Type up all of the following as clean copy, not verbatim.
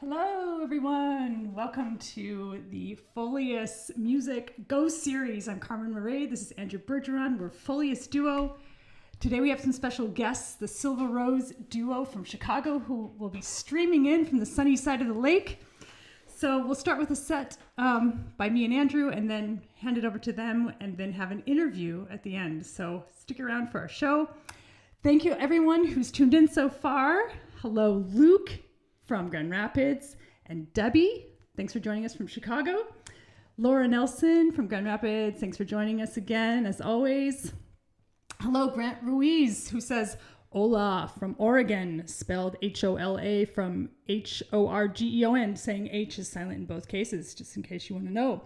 Hello, everyone. Welcome to the Folias Music Go series. I'm Carmen Maret. This is Andrew Bergeron. We're Folias Duo. Today we have some special guests, the Silver Rose Duo from Chicago, who will be streaming in from the sunny side of the lake. So we'll start with a set by me and Andrew, and then hand it over to them, and then have an interview at the end. So stick around for our show. Thank you, everyone who's tuned in so far. Hello, Luke from Grand Rapids, and Debbie, thanks for joining us from Chicago. Laura Nelson from Grand Rapids, thanks for joining us again, as always. Hello, Grant Ruiz, who says hola from Oregon, spelled H-O-L-A from H-O-R-G-E-O-N, saying H is silent in both cases, just in case you want to know.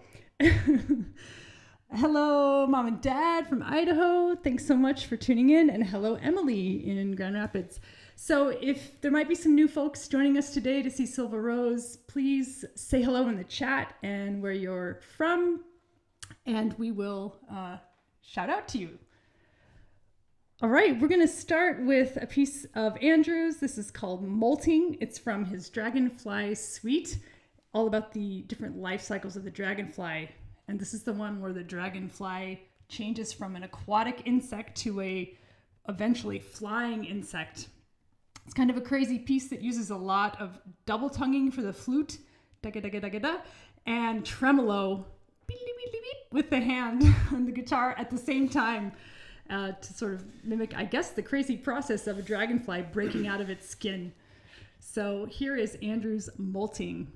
Hello, Mom and Dad from Idaho, thanks so much for tuning in, and hello, Emily in Grand Rapids. So if there might be some new folks joining us today to see Silver Rose, please say hello in the chat and where you're from, and we will shout out to you. All right, we're going to start with a piece of Andrew's. This is called Molting. It's from his Dragonfly suite, all about the different life cycles of the dragonfly. And this is the one where the dragonfly changes from an aquatic insect to a eventually flying insect. It's kind of a crazy piece that uses a lot of double tonguing for the flute, da-ga-da-ga-da-ga-da, and tremolo with the hand on the guitar at the same time to sort of mimic, I guess, the crazy process of a dragonfly breaking out of its skin. So here is Andrew's Molting.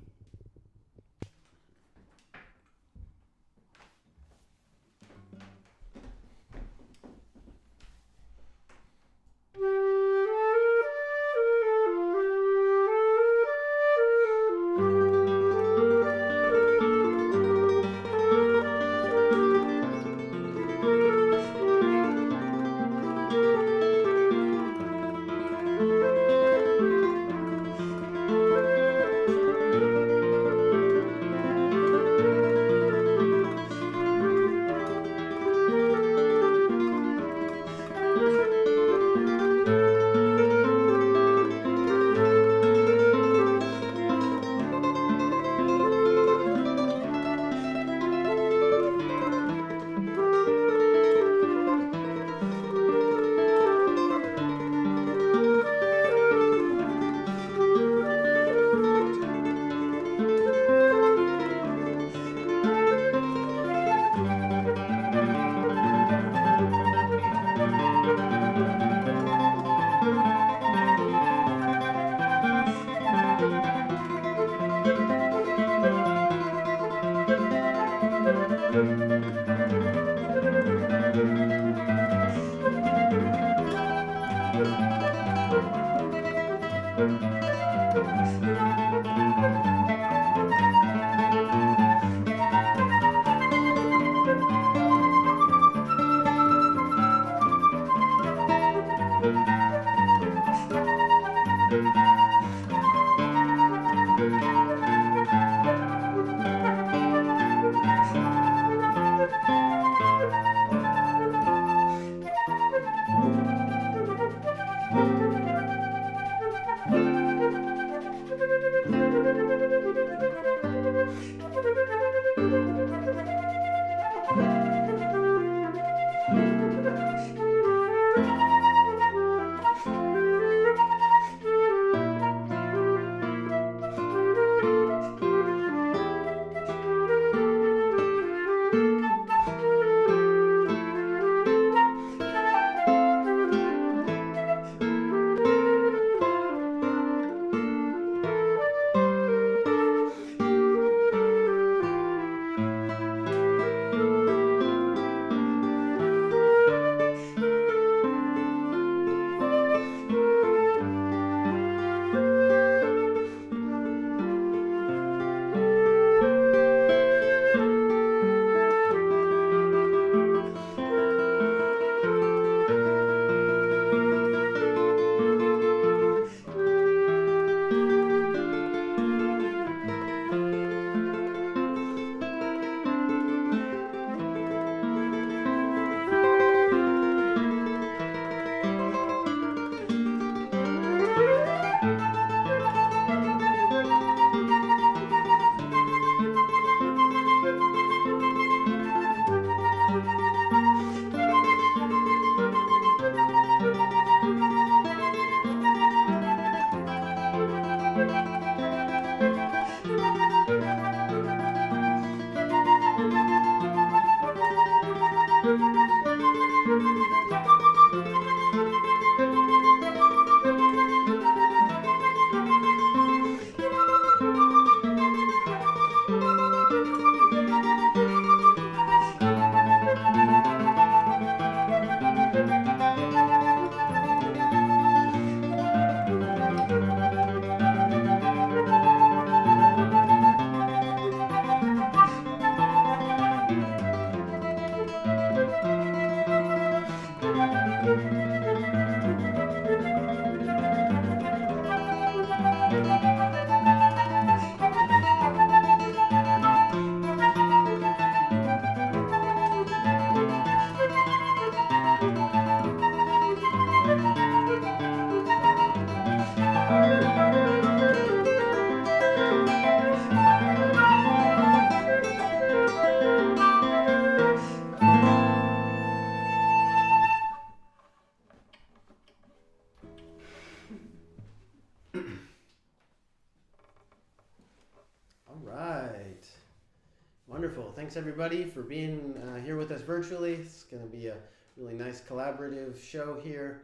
thanks everybody for being here with us virtually. It's going to be a really nice collaborative show here.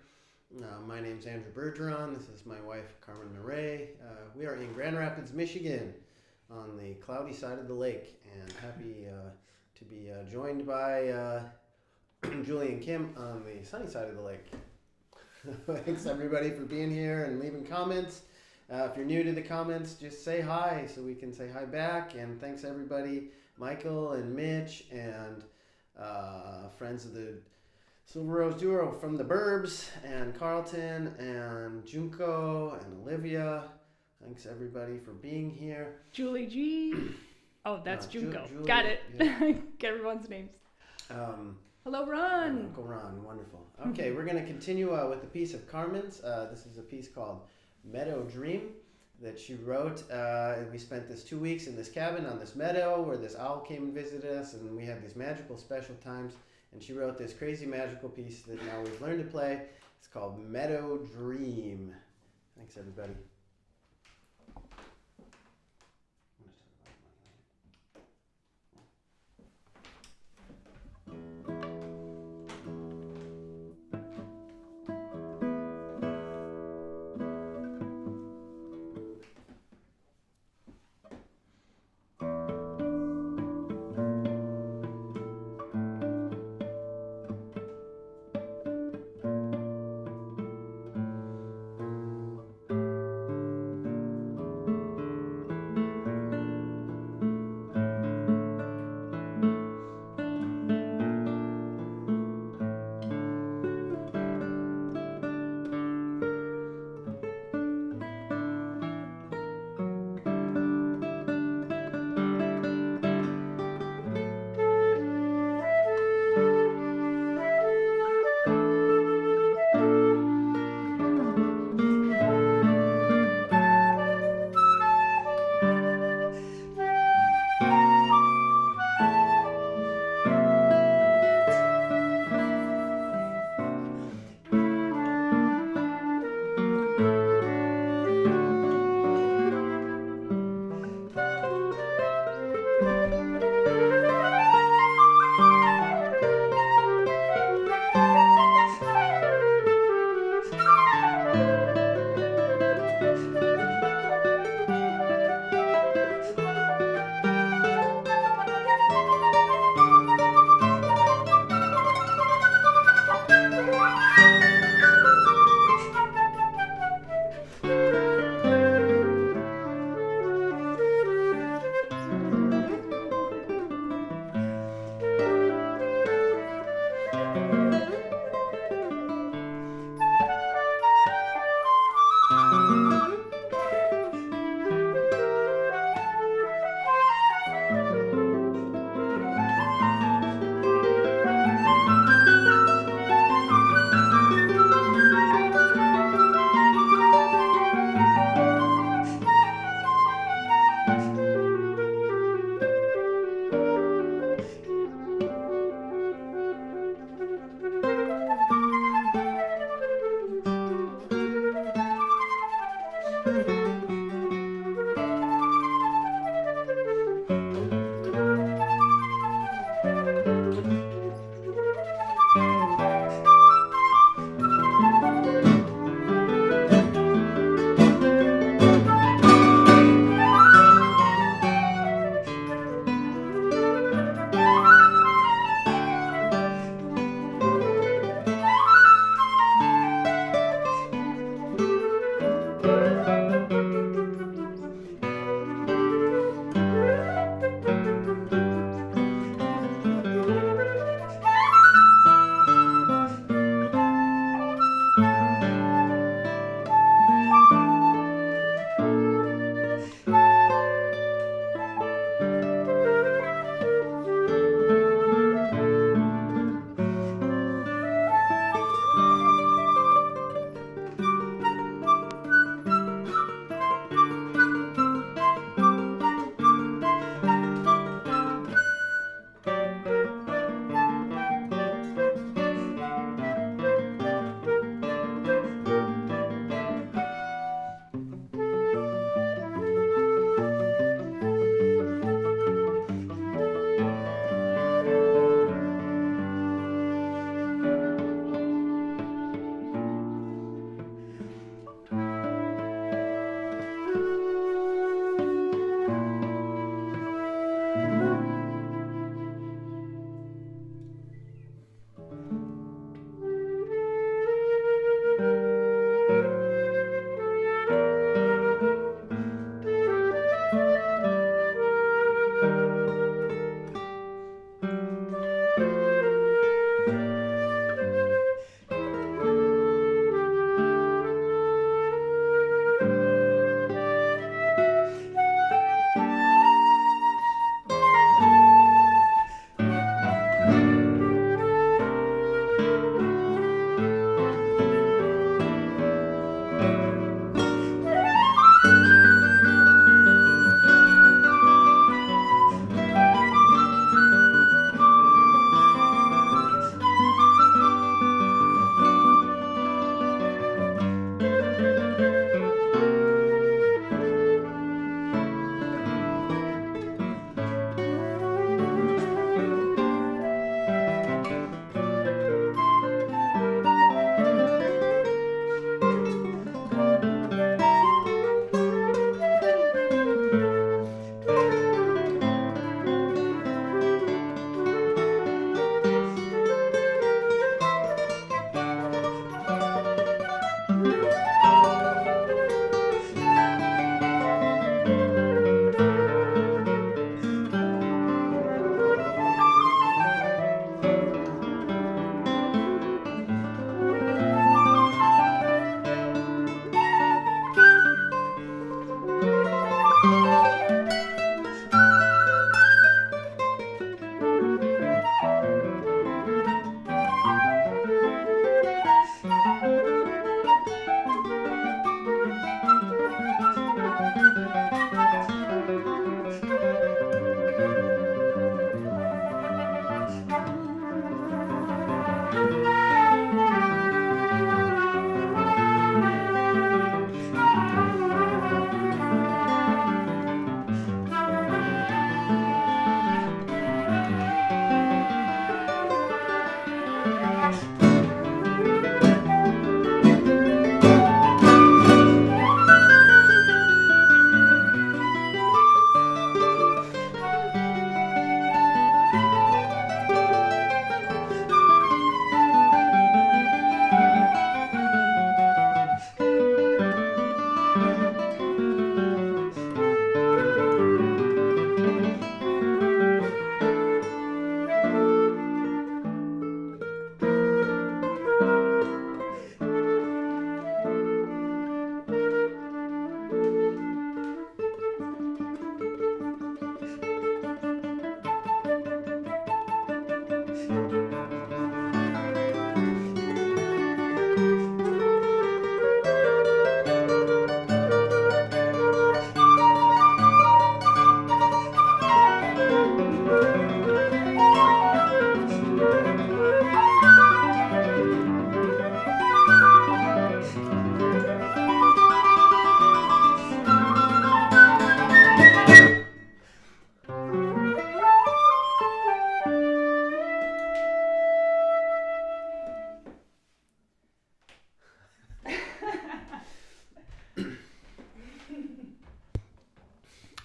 My name's Andrew Bergeron. This is my wife, Carmen Maret. We are in Grand Rapids, Michigan, on the cloudy side of the lake, and happy to be joined by Julie and Kim on the sunny side of the lake. Thanks everybody for being here and leaving comments. If you're new to the comments, just say hi so we can say hi back. And thanks everybody, Michael and Mitch and friends of the Folias Duo from the Burbs, and Carlton and Junko and Olivia. Thanks everybody for being here. Julie G. Oh, that's Junko. Julie, Got it. Yeah. Get everyone's names. Hello, Ron. Uncle Ron, wonderful. Okay, we're going to continue with a piece of Carmen's. This is a piece called Meadow Dream that she wrote. And we spent this 2 weeks in this cabin on this meadow where this owl came and visited us, and we had these magical special times. And she wrote this crazy magical piece that now we've learned to play. It's called Meadow Dream. Thanks, everybody.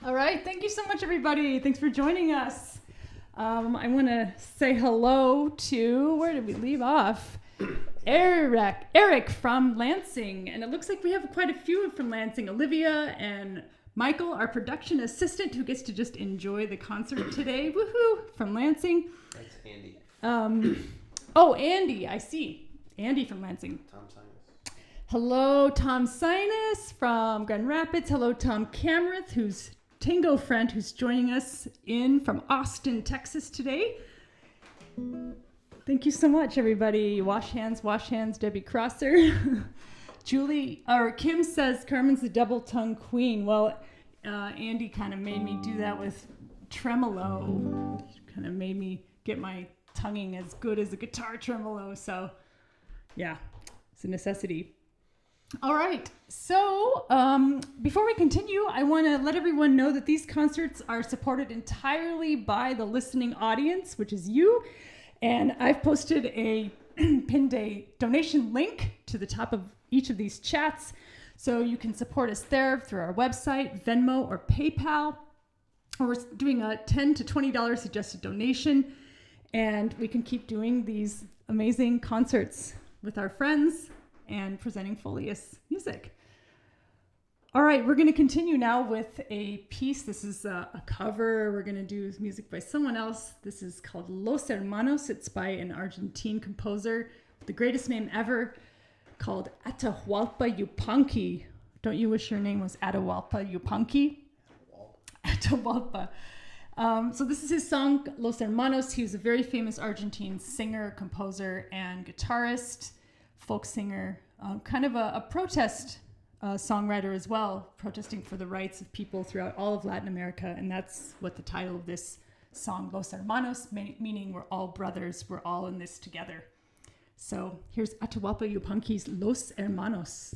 All right, thank you so much, everybody. Thanks for joining us. I want to say hello to, where did we leave off? Eric from Lansing. And it looks like we have quite a few from Lansing. Olivia and Michael, our production assistant, who gets to just enjoy the concert today. Woohoo! From Lansing. That's Andy. Andy, I see. Andy from Lansing. Tom Sinus. Hello, Tom Sinus from Grand Rapids. Hello, Tom Camerath, who's Tango friend who's joining us in from Austin, Texas today. Thank you so much, everybody. Wash hands, Debbie Crosser. Kim says Carmen's the double tongue queen. Well, Andy kind of made me do that with tremolo. Kind of made me get my tonguing as good as a guitar tremolo. So yeah, it's a necessity. All right, so before we continue, I want to let everyone know that these concerts are supported entirely by the listening audience, which is you. And I've posted a pinned a donation link to the top of each of these chats. So you can support us there through our website, Venmo, or PayPal. We're doing a $10 to $20 suggested donation. And we can keep doing these amazing concerts with our friends and presenting Folias music. All right, we're going to continue now with a piece. This is a cover. We're going to do music by someone else. This is called Los Hermanos. It's by an Argentine composer with the greatest name ever, called Atahualpa Yupanqui. Don't you wish your name was Atahualpa Yupanqui? Atahualpa. So this is his song, Los Hermanos. He was a very famous Argentine singer, composer, and guitarist, folk singer, kind of a protest songwriter as well, protesting for the rights of people throughout all of Latin America. And that's what the title of this song, Los Hermanos, meaning we're all brothers, we're all in this together. So here's Atahualpa Yupanqui's Los Hermanos.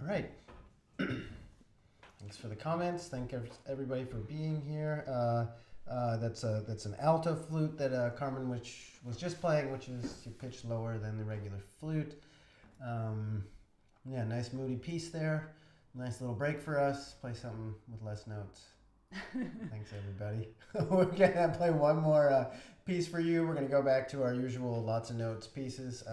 All right. Thanks for the comments. Thank everybody for being here. That's an alto flute that Carmen was just playing, which is pitched lower than the regular flute. Yeah, nice moody piece there. Nice little break for us. Play something with less notes. Thanks, everybody. We're going to play one more piece for you. We're going to go back to our usual lots of notes pieces.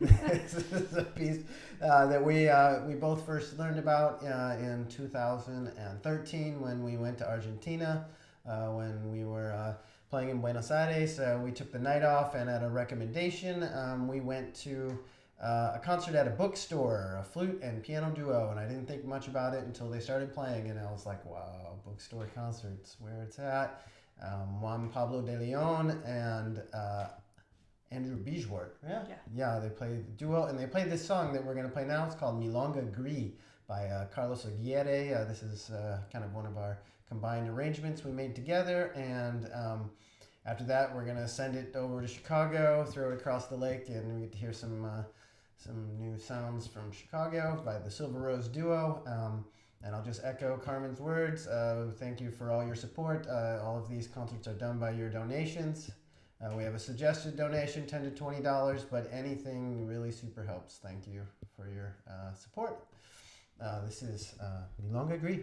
This is a piece that we both first learned about in 2013 when we went to Argentina, when we were playing in Buenos Aires. We took the night off, and at a recommendation, we went to a concert at a bookstore, a flute and piano duo, and I didn't think much about it until they started playing, and I was like, wow, bookstore concerts, where it's at. Juan Pablo de Leon and Andrew Bijwart. Yeah, they played the duo, and they played this song that we're going to play now. It's called Milonga-Gris by Carlos Aguirre. This is kind of one of our combined arrangements we made together, and after that, we're going to send it over to Chicago, throw it across the lake, and we get to hear some new sounds from Chicago by the Silver Rose Duo. And I'll just echo Carmen's words. Thank you for all your support. All of these concerts are done by your donations. We have a suggested donation, $10 to $20, but anything really super helps. Thank you for your support. This is Milonga-Gris.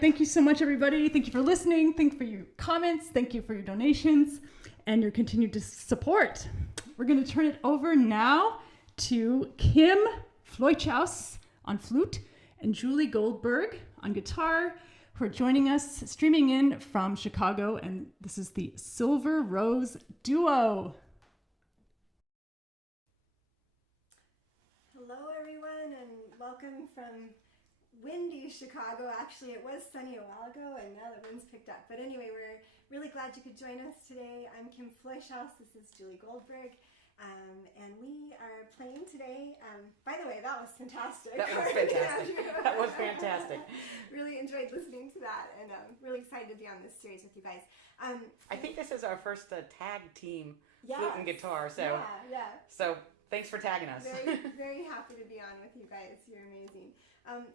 right. Thank you so much, everybody. Thank you for listening. Thank you for your comments. Thank you for your donations and your continued support. We're going to turn it over now to Kim Fleuchaus on flute and Julie Goldberg on guitar, who are joining us, streaming in from Chicago. And this is the Silver Rose Duo. Hello, everyone, and welcome from windy Chicago. Actually, it was sunny a while ago, and now the wind's picked up. But anyway, we're really glad you could join us today. I'm Kim Fleuchaus. This is Julie Goldberg. And we are playing today. By the way, that was fantastic. That was fantastic. That was fantastic. Really enjoyed listening to that, and really excited to be on this series with you guys. I think this is our first tag team yes. flute and guitar. So So thanks for tagging us. Very, very happy to be on with you guys. You're amazing.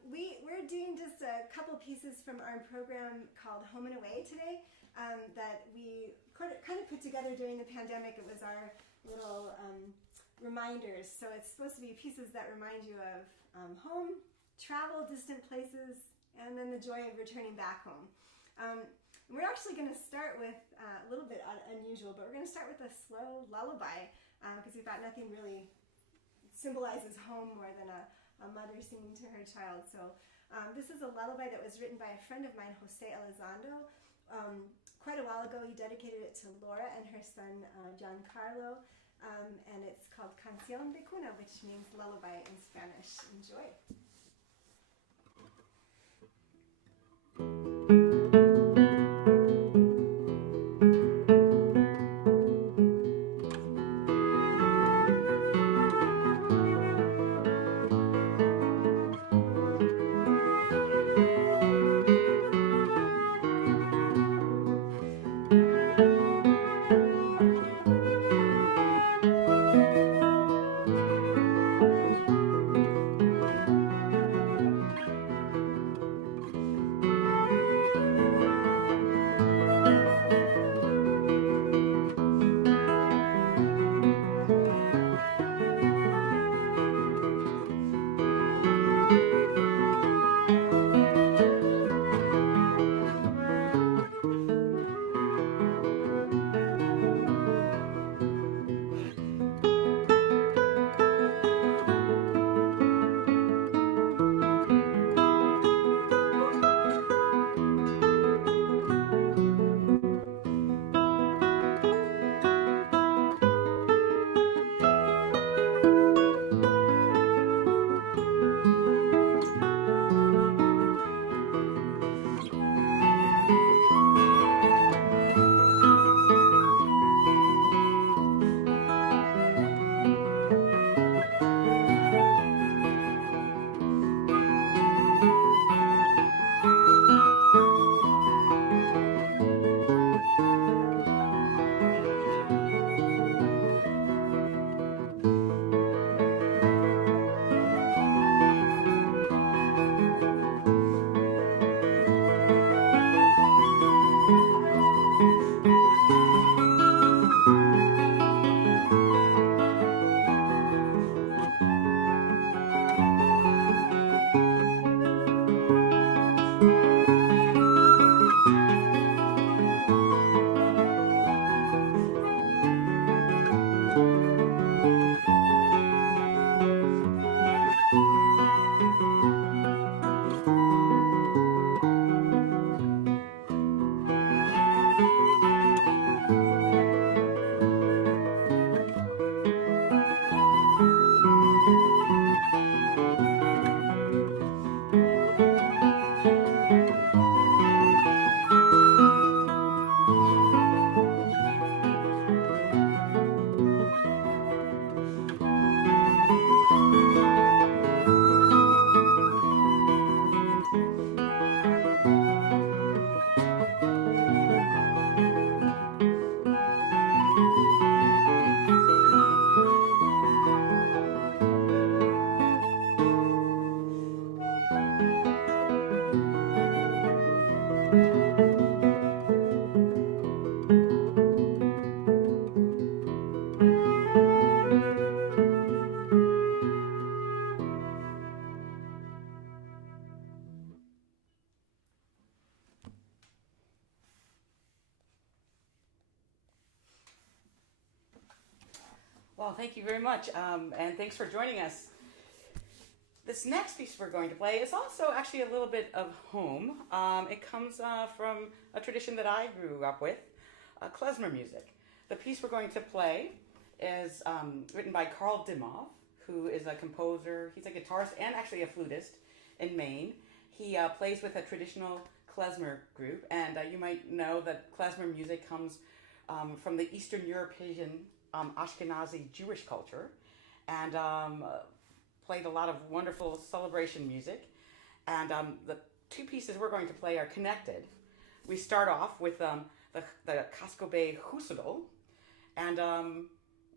We're doing just a couple pieces from our program called Home and Away today that we kind of put together during the pandemic. It was our little reminders. So it's supposed to be pieces that remind you of home, travel, distant places, and then the joy of returning back home. We're actually going to start with a little bit unusual, but we're going to start with a slow lullaby because we thought nothing really symbolizes home more than a mother singing to her child. So this is a lullaby that was written by a friend of mine, Jose Elizondo. Quite a while ago, he dedicated it to Laura and her son, Giancarlo, and it's called Canción de Cuna, which means lullaby in Spanish. Enjoy. Well, thank you very much, and thanks for joining us. This next piece we're going to play is also actually a little bit of home. It comes from a tradition that I grew up with, klezmer music. The piece we're going to play is written by Karl Dimov, who is a composer. He's a guitarist and actually a flutist in Maine. He plays with a traditional klezmer group, and you might know that klezmer music comes from the Eastern European Ashkenazi Jewish culture, and played a lot of wonderful celebration music. And the two pieces we're going to play are connected. We start off with the Casco-Bay Husadol, and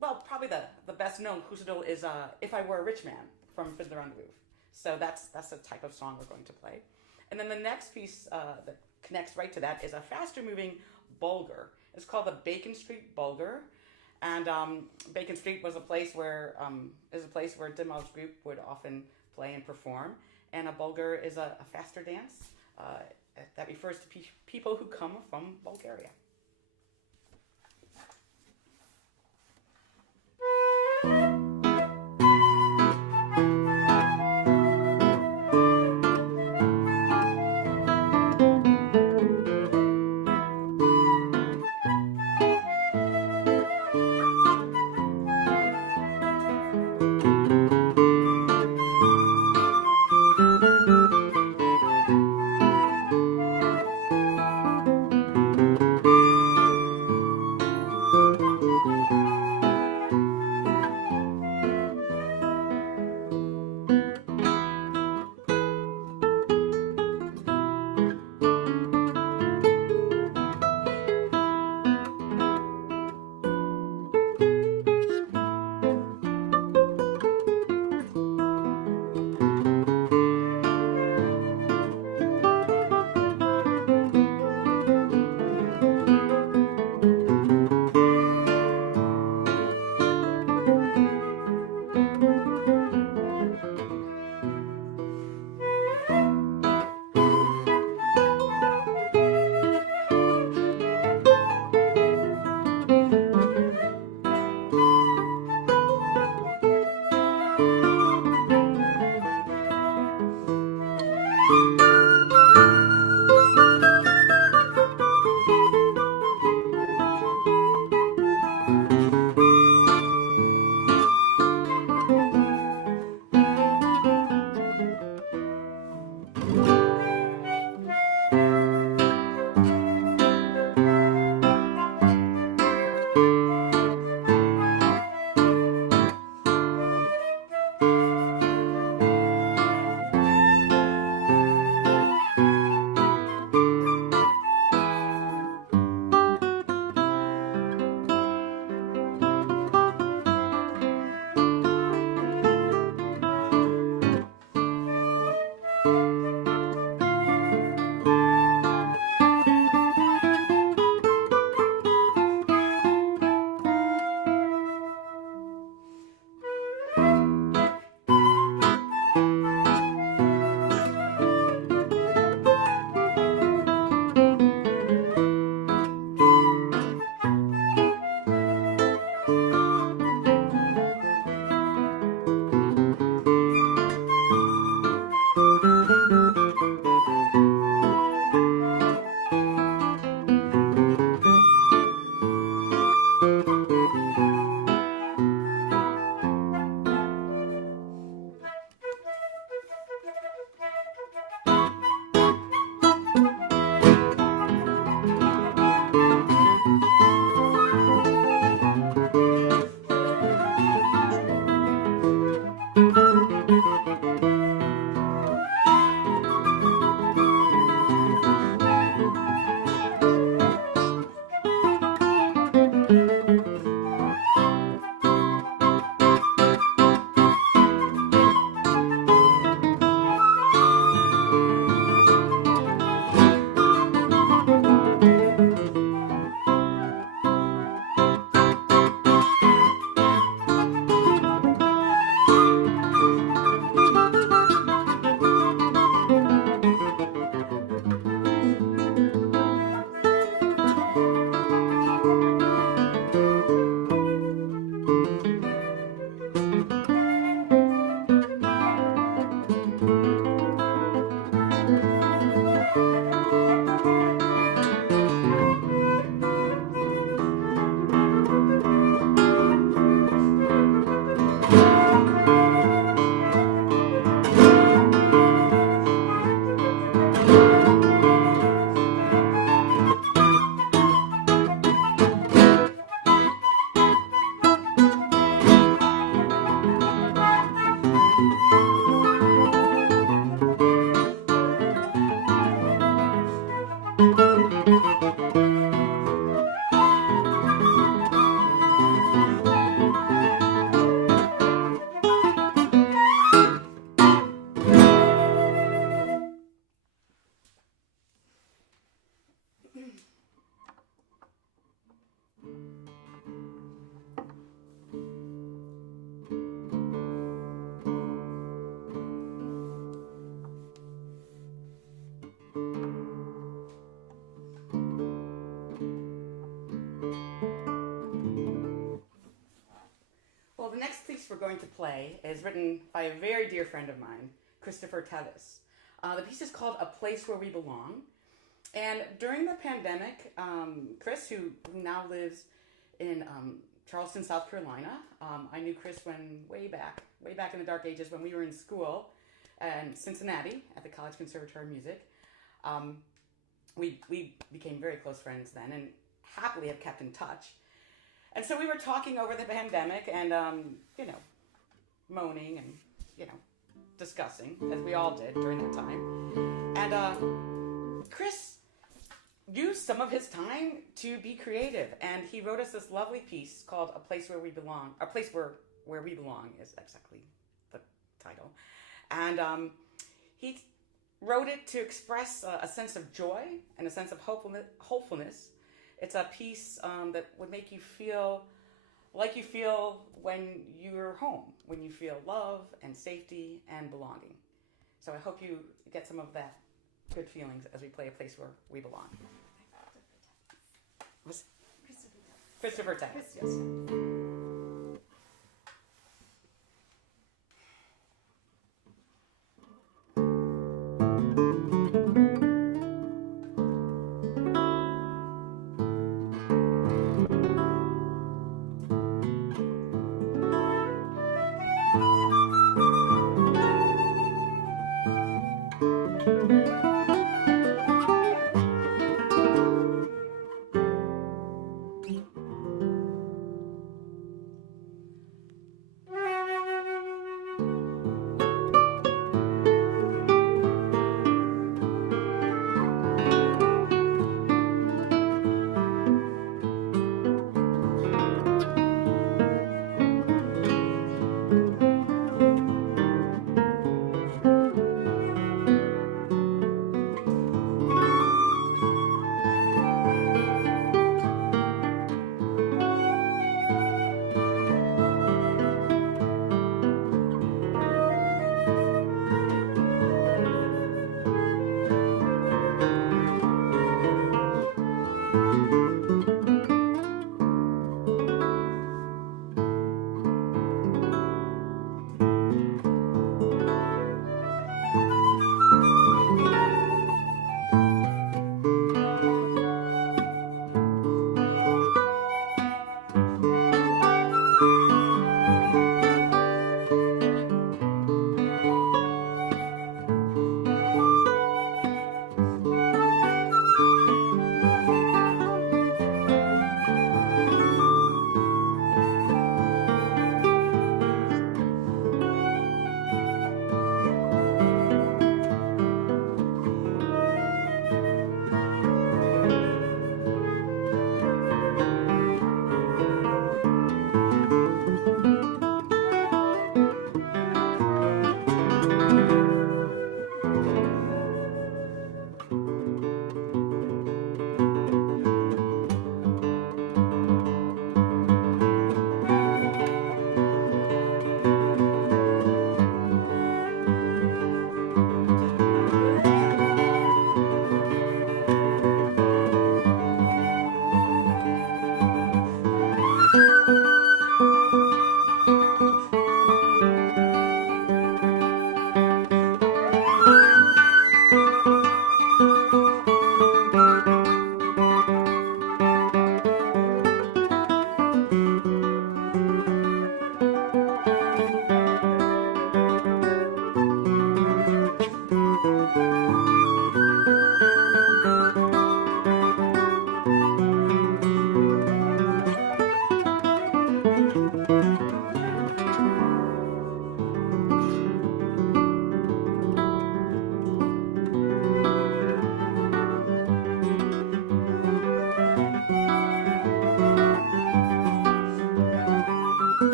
well, probably the best known Husadol is If I Were a Rich Man from Fiddler on the Roof. So that's the type of song we're going to play. And then the next piece that connects right to that is a faster moving bulgur. It's called the Bacon Street Bulgur. And Bacon Street was a place where Dimov's group would often play and perform. And a bulgur is a faster dance that refers to people who come from Bulgaria. Well, the next piece we're going to play is written by a very dear friend of mine, Christopher Teves. The piece is called A Place Where We Belong. And during the pandemic, Chris, who now lives in Charleston, South Carolina, I knew Chris way back in the dark ages when we were in school in Cincinnati at the College Conservatory of Music. We became very close friends then and happily have kept in touch. And so we were talking over the pandemic and, moaning and, discussing, as we all did during that time. And Chris used some of his time to be creative, and he wrote us this lovely piece called A Place Where We Belong. A Place Where We Belong is exactly the title. And he wrote it to express a sense of joy and a sense of hopefulness. It's a piece that would make you feel like you feel when you're home, when you feel love and safety and belonging. So I hope you get some of that good feelings as we play A Place Where We Belong. Christopher Teves, yes.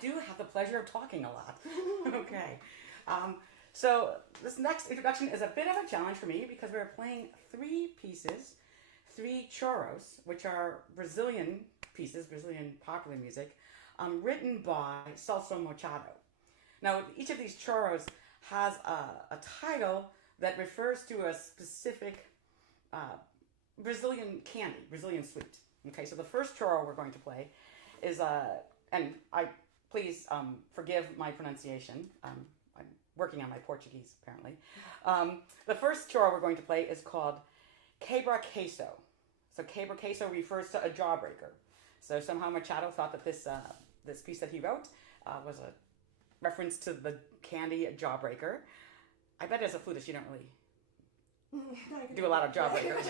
do have the pleasure of talking a lot. Okay. So this next introduction is a bit of a challenge for me because we're playing 3 pieces, 3 choros, which are Brazilian pieces, Brazilian popular music, written by Celso Machado. Now, each of these choros has a title that refers to a specific Brazilian candy, Brazilian sweet. Okay, so the first choro we're going to play is, and please forgive my pronunciation. I'm working on my Portuguese, apparently. The first choro we're going to play is called Quebra-Queso. So Quebra-Queso refers to a jawbreaker. So somehow Machado thought that this piece that he wrote was a reference to the candy jawbreaker. I bet as a flutist you don't really do a lot of jawbreakers.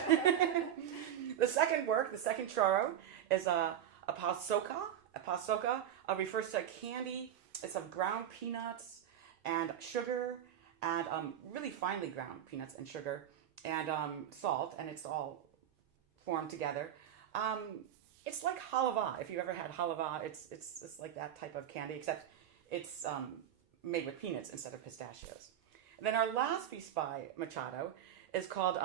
The second work, the second choro, is a paçoca. A paçoca refers to a candy. It's of ground peanuts and sugar, and really finely ground peanuts and sugar, and salt, and it's all formed together. It's like halava. If you ever had halava, it's like that type of candy, except it's made with peanuts instead of pistachios. And then our last piece by Machado is called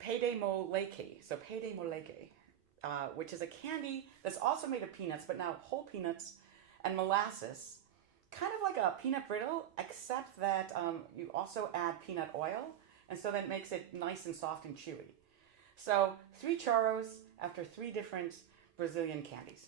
Pé de Moleque. So Pé de Moleque, which is a candy that's also made of peanuts, but now whole peanuts and molasses, kind of like a peanut brittle, except that you also add peanut oil, and so that makes it nice and soft and chewy. So 3 choros after 3 different Brazilian candies.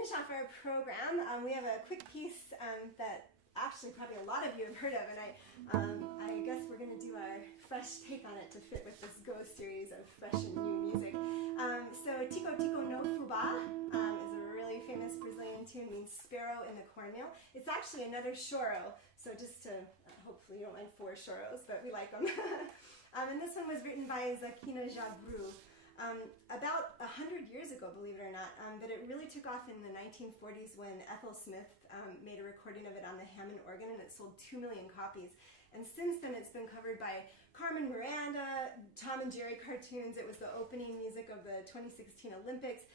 finish off our program, we have a quick piece that actually probably a lot of you have heard of, and I guess we're going to do our fresh take on it to fit with this Go series of fresh and new music. So Tico Tico no Fuba is a really famous Brazilian tune, means sparrow in the cornmeal. It's actually another choro, so just to, hopefully you don't like 4 choros, but we like them. And this one was written by Zakina Jabru. About 100 years ago, believe it or not, but it really took off in the 1940s when Ethel Smith made a recording of it on the Hammond organ, and it sold 2 million copies. And since then, it's been covered by Carmen Miranda, Tom and Jerry cartoons. It was the opening music of the 2016 Olympics,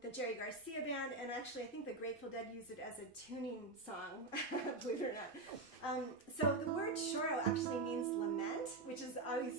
the Jerry Garcia Band, and actually I think the Grateful Dead used it as a tuning song, believe it or not. So the word choro actually means lament, which is always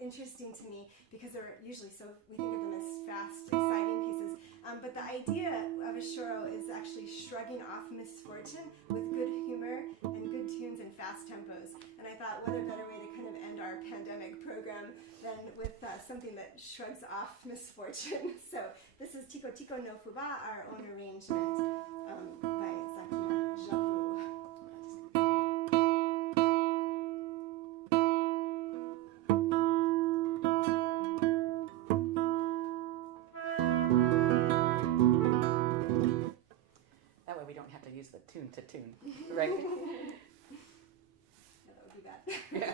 interesting to me because they're usually we think of them as fast, exciting pieces. But the idea of a choro is actually shrugging off misfortune with good humor and good tunes and fast tempos. And I thought, what a better way to kind of end our pandemic program than with something that shrugs off misfortune. So this is Tico Tico no Fuba, our own arrangement by Zakina Jabru. That way we don't have to use the tune to tune, right? Yeah, that would be bad. Yeah.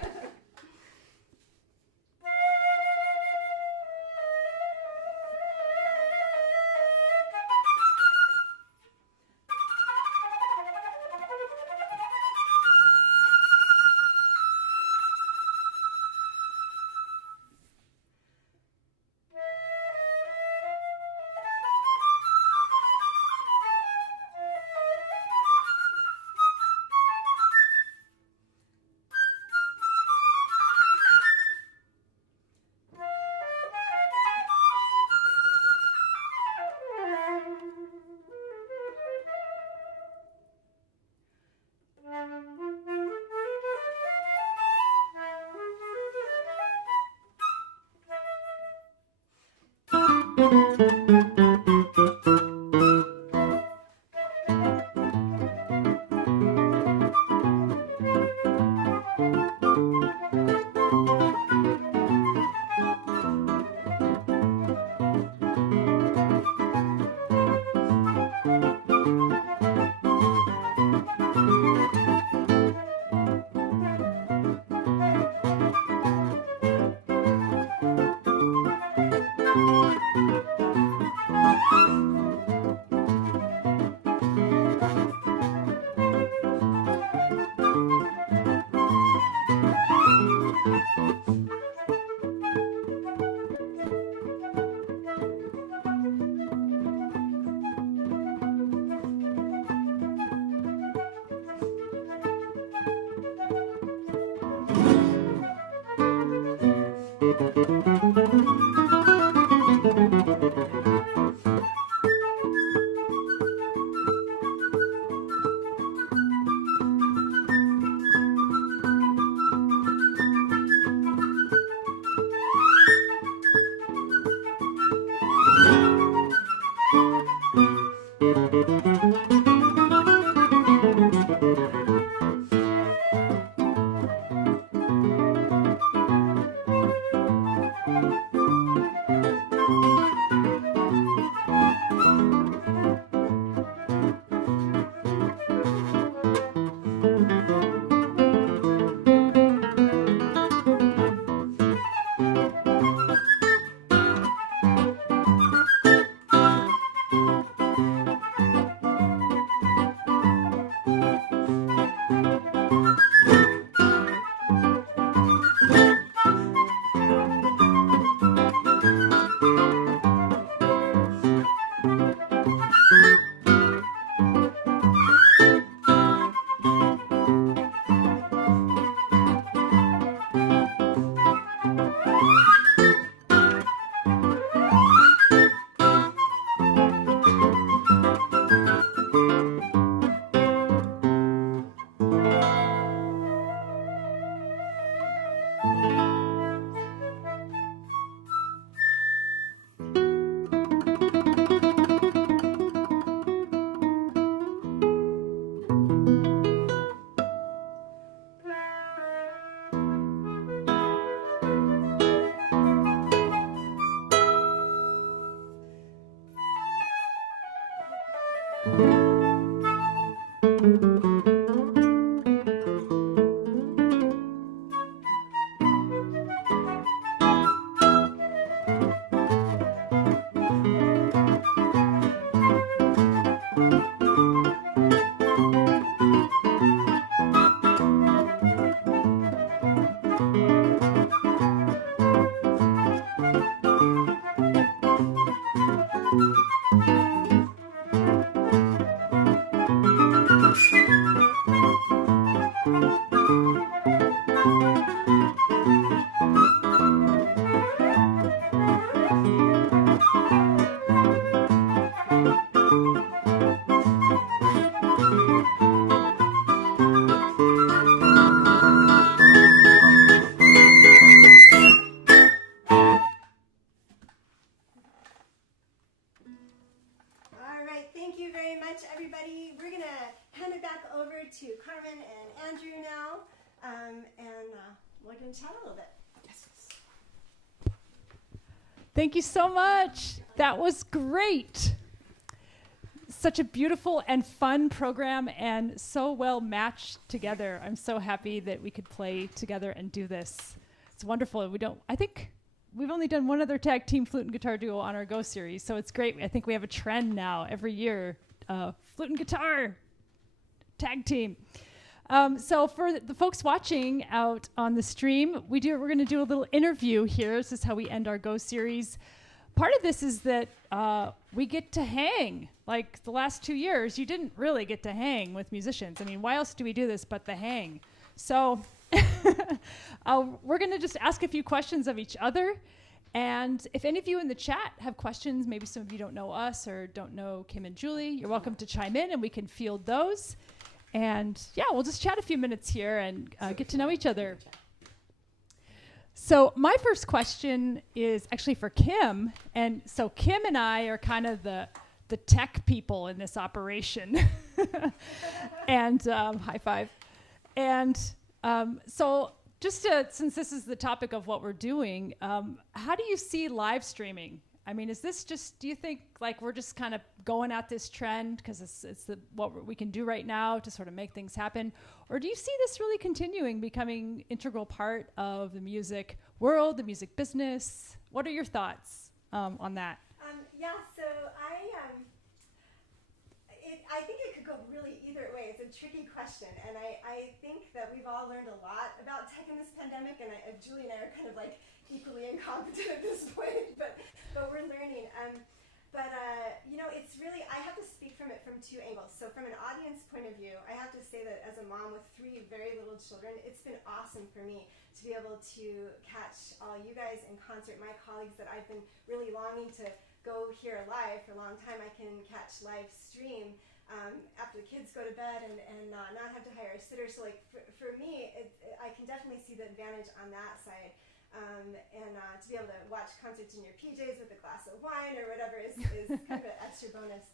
and chat a little bit. Thank you so much. That was great. Such a beautiful and fun program and so well matched together. I'm so happy that we could play together and do this. It's wonderful. I think we've only done one other tag team flute and guitar duo on our Go series, so it's great. I think we have a trend now every year, flute and guitar tag team. So for the folks watching out on the stream, we're going to do a little interview here. This is how we end our Go series. Part of this is that we get to hang. Like the last 2 years, you didn't really get to hang with musicians. I mean, why else do we do this but the hang? So we're going to just ask a few questions of each other. And if any of you in the chat have questions, maybe some of you don't know us or don't know Kim and Julie, you're welcome to chime in and we can field those. And yeah, we'll just chat a few minutes here and get to know each other. So my first question is actually for Kim. And so Kim and I are kind of the tech people in this operation. And high five. And so just since this is the topic of what we're doing, how do you see live streaming? I mean, is this just, do you think like we're just kind of going at this trend because it's what we can do right now to sort of make things happen? Or do you see this really continuing, becoming integral part of the music world, the music business? What are your thoughts on that? Yeah, so I think it could go really either way. It's a tricky question, and I think that we've all learned a lot about tech in this pandemic, and Julie and I are kind of like equally incompetent at this point, but we're learning. You know, it's really, I have to speak from it from two angles. So from an audience point of view, I have to say that as a mom with 3 very little children, it's been awesome for me to be able to catch all you guys in concert, my colleagues that I've been really longing to go hear live for a long time. I can catch live stream after the kids go to bed and not have to hire a sitter. So like for me, I can definitely see the advantage on that side. To be able to watch concerts in your PJs with a glass of wine or whatever is kind of an extra bonus.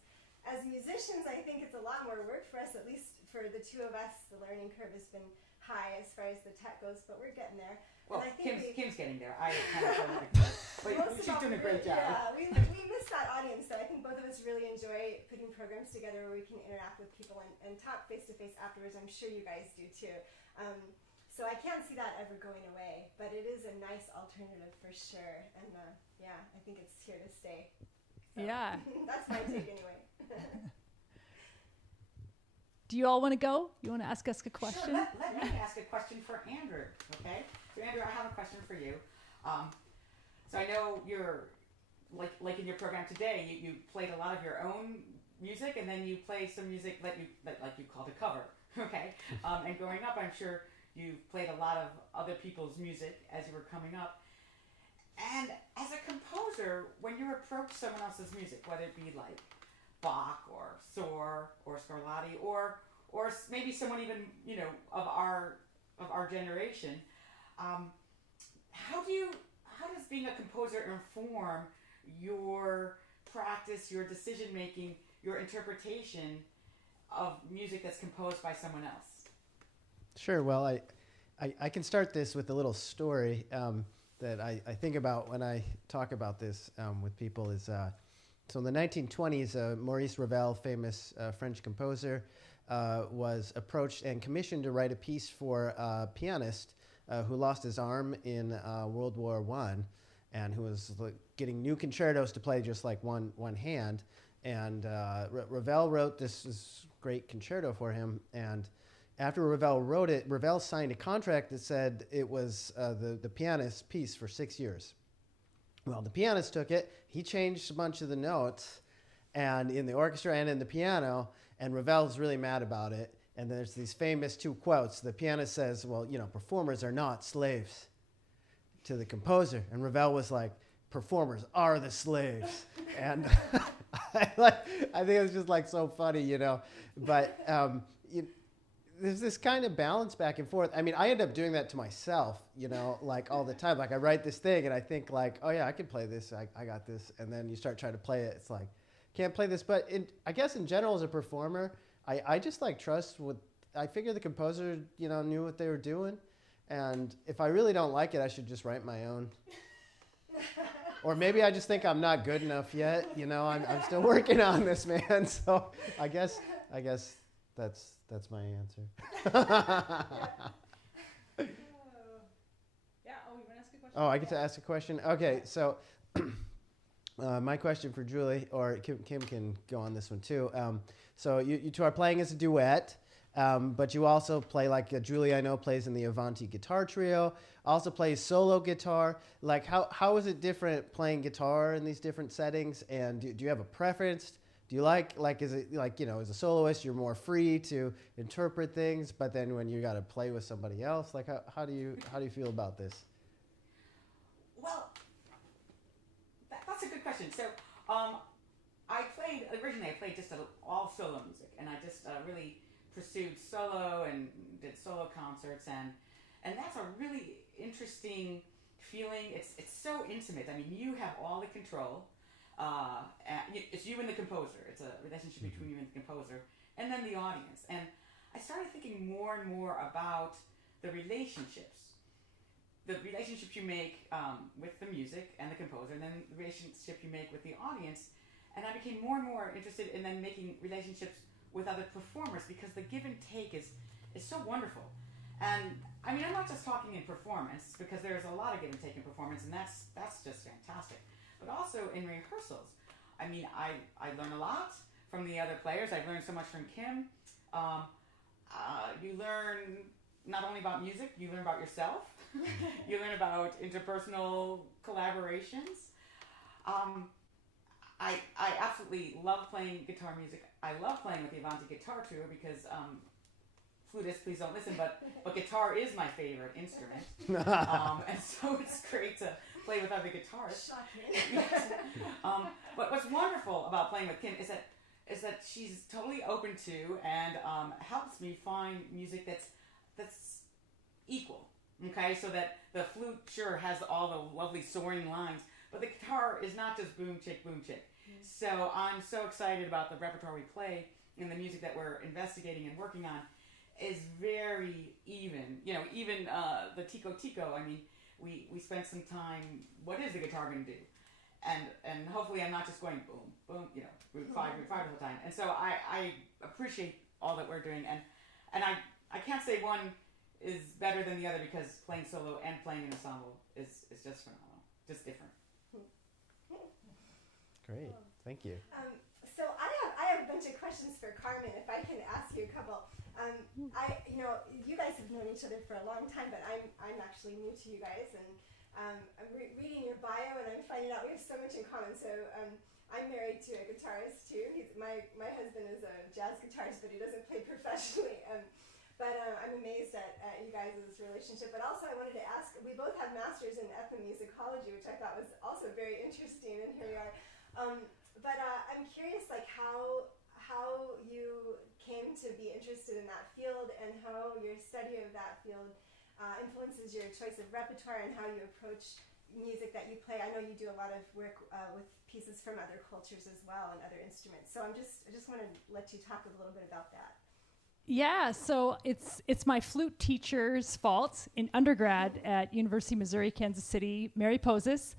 As musicians, I think it's a lot more work for us, at least for the two of us. The learning curve has been high as far as the tech goes, but we're getting there. Well, and I think Kim's getting there. I kind of feel like that. But she's doing a great job. Yeah, we miss that audience, so I think both of us really enjoy putting programs together where we can interact with people and talk face-to-face afterwards. I'm sure you guys do too. So I can't see that ever going away, but it is a nice alternative for sure. And yeah, I think it's here to stay. So Yeah. that's my take anyway. Do you all want to go? You want to ask us a question? Sure, let me ask a question for Andrew, okay? So Andrew, I have a question for you. So I know you're, like in your program today, you played a lot of your own music, and then you play some music that like you called a cover, okay? And growing up, I'm sure you played a lot of other people's music as you were coming up. And as a composer, when you approach someone else's music, whether it be like Bach or Sohr or Scarlatti or maybe someone even, you know, of our generation, how does being a composer inform your practice, your decision making, your interpretation of music that's composed by someone else? Sure. Well, I can start this with a little story that I think about when I talk about this with people. Is so in the 1920s, Maurice Ravel, famous French composer, was approached and commissioned to write a piece for a pianist who lost his arm in World War I, and who was getting new concertos to play just like one hand. And Ravel wrote this great concerto for him, and after Ravel wrote it, Ravel signed a contract that said it was the pianist's piece for 6 years. Well, the pianist took it, he changed a bunch of the notes, and in the orchestra and in the piano, and Ravel's really mad about it. And there's these famous 2 quotes. The pianist says, well, you know, performers are not slaves, to the composer. And Ravel was like, performers are the slaves. And I think it's just like so funny, you know. But there's this kind of balance back and forth. I mean, I end up doing that to myself, you know, like all the time. Like I write this thing and I think like, oh yeah, I can play this. I got this. And then you start trying to play it. It's like, can't play this. But I guess in general as a performer, I just like trust what, I figure the composer, you know, knew what they were doing. And if I really don't like it, I should just write my own. Or maybe I just think I'm not good enough yet. You know, I'm still working on this, man. So I guess that's my answer. Yeah. Oh, you want to ask a question? Oh, I get to ask a question? Okay, so my question for Julie, or Kim can go on this one too. So you two are playing as a duet, but you also play, like Julie I know plays in the Avanti guitar trio, also plays solo guitar. Like how is it different playing guitar in these different settings? And do you have a preference? Do you like is it like, you know, as a soloist you're more free to interpret things, but then when you got to play with somebody else, like how do you feel about this? Well, that's a good question. So, originally I played just all solo music, and I just really pursued solo and did solo concerts, and that's a really interesting feeling. It's so intimate. I mean, you have all the control. It's you and the composer. It's a relationship between you and the composer, and then the audience. And I started thinking more and more about the relationships you make with the music and the composer, and then the relationship you make with the audience. And I became more and more interested in then making relationships with other performers, because the give and take is so wonderful. And I mean, I'm not just talking in performance, because there's a lot of give and take in performance, and that's just fantastic. But also in rehearsals. I mean, I learn a lot from the other players. I've learned so much from Kim. You learn not only about music, you learn about yourself. You learn about interpersonal collaborations. I absolutely love playing guitar music. I love playing with the Avanti guitar trio because flutists, please don't listen, but guitar is my favorite instrument. And so it's great to play with other guitarists. Shocking. Yes. But what's wonderful about playing with Kim is that she's totally open to and helps me find music that's equal. Okay, so that the flute sure has all the lovely soaring lines, but the guitar is not just boom chick, boom chick. So I'm so excited about the repertoire we play, and the music that we're investigating and working on is very even. You know, even the Tico Tico, I mean, we spent some time, what is the guitar going to do? And hopefully I'm not just going boom, boom, you know, root five the whole time. And so I appreciate all that we're doing, and I can't say one is better than the other, because playing solo and playing in ensemble is just phenomenal, just different. Great, thank you. So I have a bunch of questions for Carmen, if I can ask you a couple. You guys have known each other for a long time, but I'm actually new to you guys, and I'm reading your bio, and I'm finding out we have so much in common. So I'm married to a guitarist too. My husband is a jazz guitarist, but he doesn't play professionally. But I'm amazed at you guys' relationship. But also I wanted to ask, we both have masters in ethnomusicology, which I thought was also very interesting, and here we are. But I'm curious, like how you came to be interested in that field, and how your study of that field influences your choice of repertoire and how you approach music that you play. I know you do a lot of work with pieces from other cultures as well, and other instruments. So I just want to let you talk a little bit about that. Yeah, so it's my flute teacher's fault in undergrad at University of Missouri, Kansas City, Mary Poses.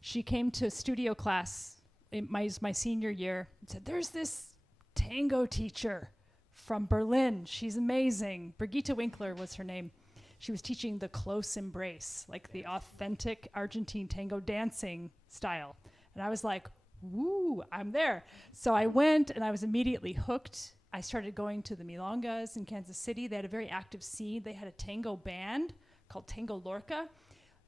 She came to studio class in my senior year and said, "There's this tango teacher from Berlin. She's amazing." Brigitte Winkler was her name. She was teaching the close embrace, like the authentic Argentine tango dancing style. And I was like, woo, I'm there. So I went, and I was immediately hooked. I started going to the Milongas in Kansas City. They had a very active scene. They had a tango band called Tango Lorca,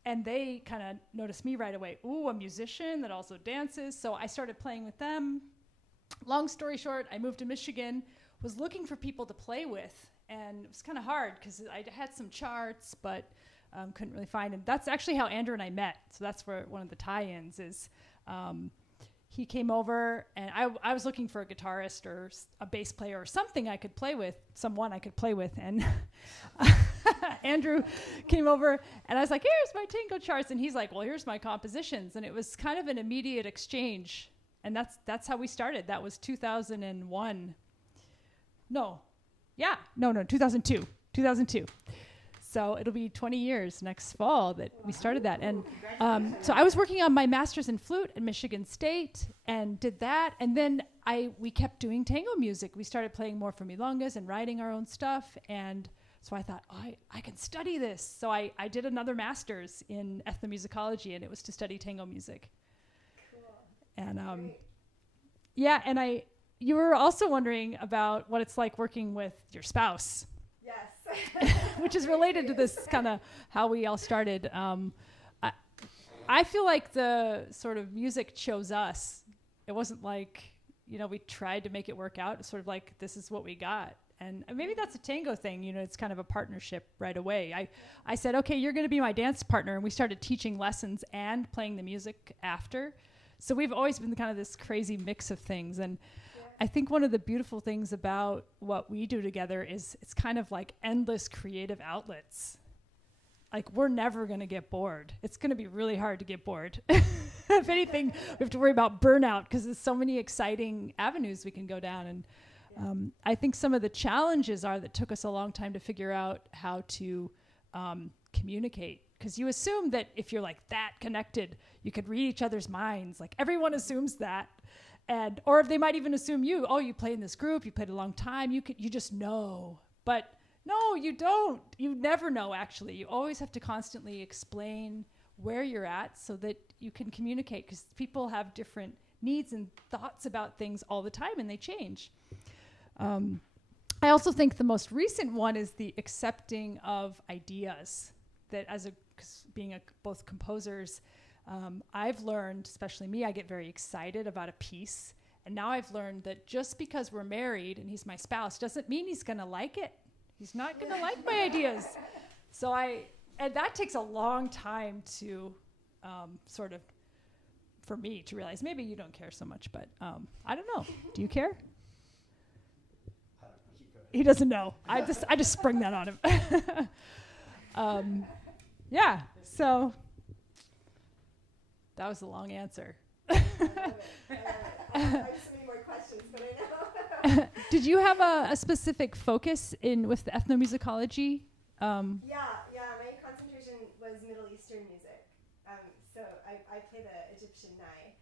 and they kind of noticed me right away. Ooh, a musician that also dances. So I started playing with them. Long story short, I moved to Michigan, was looking for people to play with, and it was kind of hard because I had some charts, but couldn't really find them. That's actually how Andrew and I met. So that's where one of the tie-ins is. He came over, and I was looking for a guitarist or a bass player or something I could play with, someone I could play with. And Andrew came over, and I was like, here's my tango charts. And he's like, well, here's my compositions. And it was kind of an immediate exchange. And that's how we started. That was 2001. 2002. So it'll be 20 years next fall that we started that. And so I was working on my master's in flute at Michigan State and did that. And then we kept doing tango music. We started playing more for milongas and writing our own stuff. And so I thought, I can study this. So I did another master's in ethnomusicology, and it was to study tango music. Cool. And you were also wondering about what it's like working with your spouse. Yes. Which is related to this kind of how we all started. I feel like the sort of music chose us. It wasn't like, we tried to make it work out. It's sort of like, this is what we got. And maybe that's a tango thing, it's kind of a partnership right away. I said, okay, you're going to be my dance partner. And we started teaching lessons and playing the music after. So we've always been kind of this crazy mix of things. And I think one of the beautiful things about what we do together is it's kind of like endless creative outlets. Like, we're never going to get bored. It's going to be really hard to get bored. If anything, we have to worry about burnout because there's so many exciting avenues we can go down. And I think some of the challenges are that took us a long time to figure out how to communicate. Because you assume that if you're like that connected, you could read each other's minds. Like, everyone assumes that. Or if they might even assume you play in this group, you played a long time, you just know. But no, you don't. You never know, actually. You always have to constantly explain where you're at so that you can communicate, because people have different needs and thoughts about things all the time, and they change. I also think the most recent one is the accepting of ideas. That being both composers, I've learned, especially me, I get very excited about a piece. And now I've learned that just because we're married and he's my spouse doesn't mean he's going to like it. He's not going to like my ideas. And that takes a long time to sort of, for me to realize. Maybe you don't care so much, but I don't know. Do you care? He doesn't know. I just sprung that on him. Yeah, so that was a long answer. I just need more questions, but I know. Did you have a specific focus with the ethnomusicology? Yeah, my concentration was Middle Eastern music. So I play the Egyptian nai.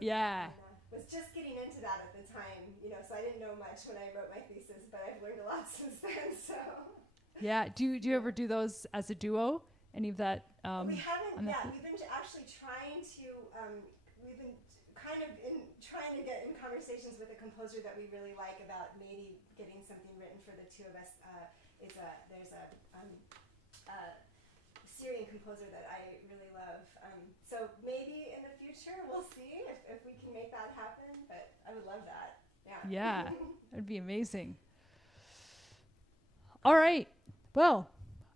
Yeah. Was just getting into that at the time, so I didn't know much when I wrote my thesis, but I've learned a lot since then, so. Yeah, do you ever do those as a duo? Any of that? We haven't yet. We've been actually trying to, we've been kind of trying to get in conversations with a composer that we really like about maybe getting something written for the two of us. There's a Syrian composer that I really love. So maybe in the future we'll see if we can make that happen, but I would love that. Yeah. That'd be amazing. All right. Well,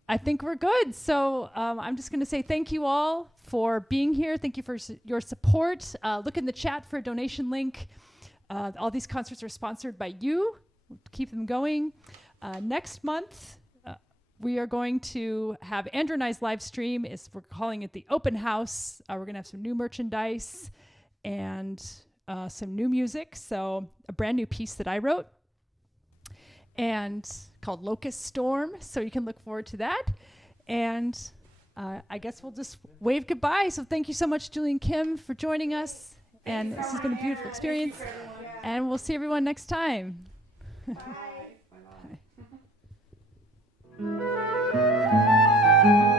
I think we're good. So I'm just going to say thank you all for being here. Thank you for your support. Look in the chat for a donation link. All these concerts are sponsored by you. We'll keep them going. Next month, we are going to have Andrew and I's live stream. We're calling it the Open House. We're going to have some new merchandise and some new music. So a brand new piece that I wrote, and called Locust Storm. So you can look forward to that. And I guess we'll just wave goodbye. So thank you so much, Julie and Kim, for joining us. And this has been a beautiful experience. And we'll see everyone next time. Bye. Bye.